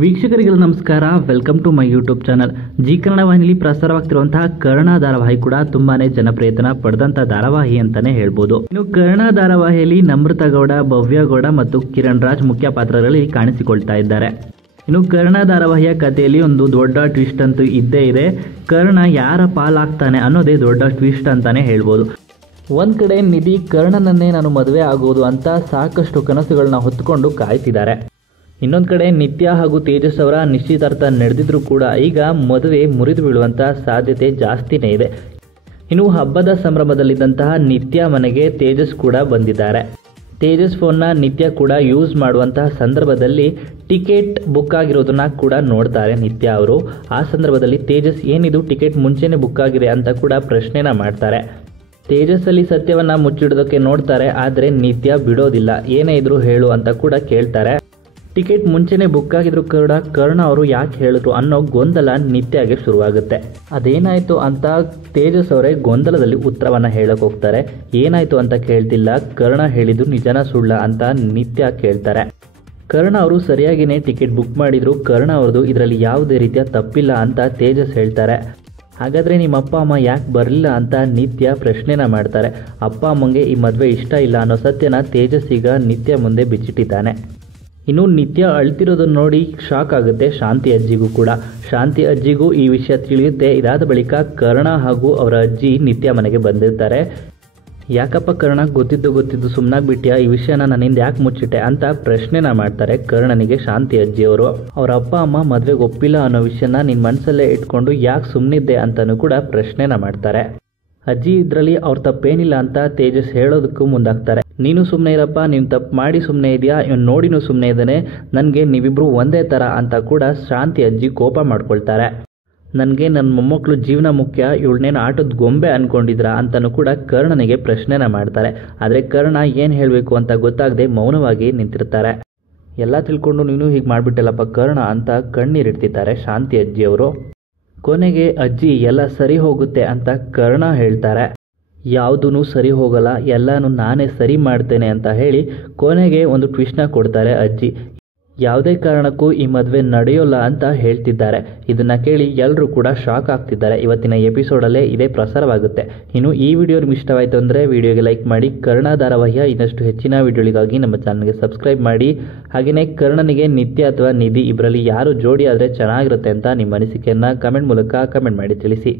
ವೀಕ್ಷಕರಿಗೆಲ್ಲ ನಮಸ್ಕಾರ. Welcome to my YouTube channel. Zee Kannada ವಾಹಿನಿಯಲ್ಲಿ ಪ್ರಸಾರವಾಗ್ತಿರುವಂತಹ ಕರ್ಣ ಧಾರಾವಾಹಿ ಕೂಡ ತುಂಬಾನೇ ಜನಪ್ರಿಯತನ ಪಡೆದಂತ ಧಾರಾವಾಹಿ ಅಂತಾನೆ ಹೇಳ್ಬೋದು. ಇನ್ನು ಕರ್ಣ ಧಾರಾವಾಹಿಯಲ್ಲಿ ನಮ್ರತಾ ಗೌಡ, ಭವ್ಯ ಗೌಡ ಮತ್ತು ಕಿರಣ್ ರಾಜ್ ಮುಖ್ಯ ಪಾತ್ರಗಳಲ್ಲಿ ಕಾಣಿಸಿಕೊಳ್ತಾ ಇದ್ದಾರೆ. ಇನ್ನು ಕರ್ಣ ಧಾರಾವಾಹಿಯ ಕಥೆಯಲ್ಲಿ ಒಂದು ದೊಡ್ಡ ಟ್ವಿಸ್ಟ್ ಅಂತೂ ಇದ್ದೇ ಇದೆ. ಕರ್ಣ ಯಾರ ಪಾಲಾಗ್ತಾನೆ ಅನ್ನೋದೇ ದೊಡ್ಡ ಟ್ವಿಸ್ಟ್ ಅಂತಾನೆ ಹೇಳ್ಬೋದು. ಒಂದ್ ಕಡೆ ನಿಧಿ ಕರ್ಣನನ್ನೇ ನಾನು ಮದುವೆ ಆಗೋದು ಅಂತ ಸಾಕಷ್ಟು ಕನಸುಗಳನ್ನ ಹೊತ್ತುಕೊಂಡು ಕಾಯ್ತಿದ್ದಾರೆ. ಇನ್ನೊಂದು ಕಡೆ ನಿತ್ಯ ಹಾಗೂ ತೇಜಸ್ ಅವರ ನಿಶ್ಚಿತಾರ್ಥ ನಡೆದಿದ್ರು ಕೂಡ ಈಗ ಮದುವೆ ಮುರಿದು ಬೀಳುವಂಥ ಸಾಧ್ಯತೆ ಜಾಸ್ತಿನೇ ಇದೆ. ಇನ್ನು ಹಬ್ಬದ ಸಂಭ್ರಮದಲ್ಲಿದ್ದಂತಹ ನಿತ್ಯ ಮನೆಗೆ ತೇಜಸ್ ಕೂಡ ಬಂದಿದ್ದಾರೆ. ತೇಜಸ್ ಫೋನ್ನ ನಿತ್ಯ ಕೂಡ ಯೂಸ್ ಮಾಡುವಂತಹ ಸಂದರ್ಭದಲ್ಲಿ ಟಿಕೆಟ್ ಬುಕ್ ಆಗಿರೋದನ್ನ ಕೂಡ ನೋಡ್ತಾರೆ ನಿತ್ಯ ಅವರು. ಆ ಸಂದರ್ಭದಲ್ಲಿ ತೇಜಸ್ ಏನಿದು ಟಿಕೆಟ್ ಮುಂಚೆನೆ ಬುಕ್ ಆಗಿದೆ ಅಂತ ಕೂಡ ಪ್ರಶ್ನೆನ ಮಾಡ್ತಾರೆ. ತೇಜಸ್ ಅಲ್ಲಿ ಸತ್ಯವನ್ನ ಮುಚ್ಚಿಡೋದಕ್ಕೆ ನೋಡ್ತಾರೆ, ಆದರೆ ನಿತ್ಯ ಬಿಡೋದಿಲ್ಲ. ಏನೇ ಇದ್ರು ಹೇಳು ಅಂತ ಕೂಡ ಕೇಳ್ತಾರೆ. ಟಿಕೆಟ್ ಮುಂಚೆನೆ ಬುಕ್ ಆಗಿದ್ರು ಕೂಡ ಕರ್ಣ ಅವರು ಯಾಕೆ ಹೇಳಿದ್ರು ಅನ್ನೋ ಗೊಂದಲ ನಿತ್ಯಗೆ ಶುರುವಾಗುತ್ತೆ. ಅದೇನಾಯ್ತು ಅಂತ ತೇಜಸ್ ಅವರೇ ಗೊಂದಲದಲ್ಲಿ ಉತ್ತರವನ್ನ ಹೇಳಕ್ ಹೋಗ್ತಾರೆ. ಏನಾಯ್ತು ಅಂತ ಕೇಳ್ತಿಲ್ಲ, ಕರ್ಣ ಹೇಳಿದ್ದು ನಿಜನ ಸುಳ್ಳ ಅಂತ ನಿತ್ಯ ಕೇಳ್ತಾರೆ. ಕರ್ಣ ಅವರು ಸರಿಯಾಗಿನೇ ಟಿಕೆಟ್ ಬುಕ್ ಮಾಡಿದ್ರು, ಕರ್ಣ ಅವ್ರದ್ದು ಇದರಲ್ಲಿ ಯಾವುದೇ ರೀತಿಯ ತಪ್ಪಿಲ್ಲ ಅಂತ ತೇಜಸ್ ಹೇಳ್ತಾರೆ. ಹಾಗಾದ್ರೆ ನಿಮ್ಮ ಅಪ್ಪ ಅಮ್ಮ ಯಾಕೆ ಬರಲಿಲ್ಲ ಅಂತ ನಿತ್ಯ ಪ್ರಶ್ನೆನ ಮಾಡ್ತಾರೆ. ಅಪ್ಪ ಅಮ್ಮಂಗೆ ಈ ಮದುವೆ ಇಷ್ಟ ಇಲ್ಲ ಅನ್ನೋ ಸತ್ಯನ ತೇಜಸ್ ಈಗ ನಿತ್ಯ ಮುಂದೆ ಬಿಚ್ಚಿಟ್ಟಿದ್ದಾನೆ. ಇನ್ನು ನಿತ್ಯ ಅಳ್ತಿರೋದನ್ನ ನೋಡಿ ಶಾಕ್ ಆಗುತ್ತೆ ಶಾಂತಿ ಅಜ್ಜಿಗೂ ಕೂಡ. ಶಾಂತಿ ಅಜ್ಜಿಗೂ ಈ ವಿಷಯ ತಿಳಿಯುತ್ತೆ. ಇದಾದ ಬಳಿಕ ಕರ್ಣ ಹಾಗೂ ಅವರ ಅಜ್ಜಿ ನಿತ್ಯ ಮನೆಗೆ ಬಂದಿರ್ತಾರೆ. ಯಾಕಪ್ಪ ಕರ್ಣ, ಗೊತ್ತಿದ್ದು ಸುಮ್ಮನಾಗ್ಬಿಟ್ಯಾ, ಈ ವಿಷಯನ ನನ್ನಿಂದ ಯಾಕೆ ಮುಚ್ಚಿಟ್ಟೆ ಅಂತ ಪ್ರಶ್ನೆನ ಮಾಡ್ತಾರೆ ಕರ್ಣನಿಗೆ ಶಾಂತಿ ಅಜ್ಜಿಯವರು. ಅವರ ಅಪ್ಪ ಅಮ್ಮ ಮದುವೆಗೆ ಒಪ್ಪಿಲ್ಲ ಅನ್ನೋ ವಿಷಯನ ನಿನ್ನ ಮನಸ್ಸಲ್ಲೇ ಇಟ್ಕೊಂಡು ಯಾಕೆ ಸುಮ್ಮನಿದ್ದೆ ಅಂತಲೂ ಕೂಡ ಪ್ರಶ್ನೆನ ಮಾಡ್ತಾರೆ. ಅಜ್ಜಿ ಇದರಲ್ಲಿ ಅವ್ರ ತಪ್ಪೇನಿಲ್ಲ ಅಂತ ತೇಜಸ್ ಹೇಳೋದಕ್ಕೂ ಮುಂದಾಗ್ತಾರೆ. ನೀನು ಸುಮ್ಮನೆ ಇರಪ್ಪ, ನೀನು ತಪ್ಪು ಮಾಡಿ ಸುಮ್ಮನೆ ಇದೆಯಾ, ಇವನು ನೋಡಿನೂ ಸುಮ್ಮನೆ ಇದ್ದಾನೆ, ನನಗೆ ನೀವಿಬ್ರು ಒಂದೇ ಥರ ಅಂತ ಕೂಡ ಶಾಂತಿ ಅಜ್ಜಿ ಕೋಪ ಮಾಡ್ಕೊಳ್ತಾರೆ. ನನಗೆ ನನ್ನ ಮೊಮ್ಮಕ್ಕಳು ಜೀವನ ಮುಖ್ಯ, ಇವಳನ್ನೇನು ಆಟದ ಗೊಂಬೆ ಅನ್ಕೊಂಡಿದ್ರಾ ಅಂತಲೂ ಕೂಡ ಕರ್ಣನಿಗೆ ಪ್ರಶ್ನೆನ ಮಾಡ್ತಾರೆ. ಆದರೆ ಕರ್ಣ ಏನು ಹೇಳಬೇಕು ಅಂತ ಗೊತ್ತಾಗದೆ ಮೌನವಾಗಿ ನಿಂತಿರ್ತಾರೆ. ಎಲ್ಲ ತಿಳ್ಕೊಂಡು ನೀನು ಹೀಗೆ ಮಾಡಿಬಿಟ್ಟಲ್ಲಪ್ಪ ಕರ್ಣ ಅಂತ ಕಣ್ಣೀರಿಡ್ತಿದ್ದಾರೆ ಶಾಂತಿ ಅಜ್ಜಿಯವರು. ಕೊನೆಗೆ ಅಜ್ಜಿ ಎಲ್ಲ ಸರಿ ಹೋಗುತ್ತೆ ಅಂತ ಕರ್ಣ ಹೇಳ್ತಾರೆ. ಯಾವುದೂ ಸರಿ ಹೋಗಲ್ಲ, ಎಲ್ಲನೂ ನಾನೇ ಸರಿ ಮಾಡ್ತೇನೆ ಅಂತ ಹೇಳಿ ಕೊನೆಗೆ ಒಂದು ಟ್ವಿಸ್ಟ್ನ ಕೊಡ್ತಾರೆ ಅಜ್ಜಿ. ಯಾವುದೇ ಕಾರಣಕ್ಕೂ ಈ ಮದುವೆ ನಡೆಯೋಲ್ಲ ಅಂತ ಹೇಳ್ತಿದ್ದಾರೆ. ಇದನ್ನ ಕೇಳಿ ಎಲ್ಲರೂ ಕೂಡ ಶಾಕ್ ಆಗ್ತಿದ್ದಾರೆ. ಇವತ್ತಿನ ಎಪಿಸೋಡಲ್ಲೇ ಇದೇ ಪ್ರಸಾರವಾಗುತ್ತೆ. ಇನ್ನು ಈ ವಿಡಿಯೋ ನಿಮ್ಗೆ ಇಷ್ಟವಾಯಿತು ಅಂದರೆ ವಿಡಿಯೋಗೆ ಲೈಕ್ ಮಾಡಿ. ಕರ್ಣ ಧಾರಾವಾಹಿಯ ಇನ್ನಷ್ಟು ಹೆಚ್ಚಿನ ವಿಡಿಯೋಗಳಿಗಾಗಿ ನಮ್ಮ ಚಾನಲ್ಗೆ ಸಬ್ಸ್ಕ್ರೈಬ್ ಮಾಡಿ. ಹಾಗೆಯೇ ಕರ್ಣನಿಗೆ ನಿತ್ಯ ಅಥವಾ ನಿಧಿ ಇಬ್ಬರಲ್ಲಿ ಯಾರು ಜೋಡಿ ಆದರೆ ಚೆನ್ನಾಗಿರುತ್ತೆ ಅಂತ ನಿಮ್ಮ ಅನಿಸಿಕೆಯನ್ನು ಕಮೆಂಟ್ ಮೂಲಕ ಕಮೆಂಟ್ ಮಾಡಿ ತಿಳಿಸಿ.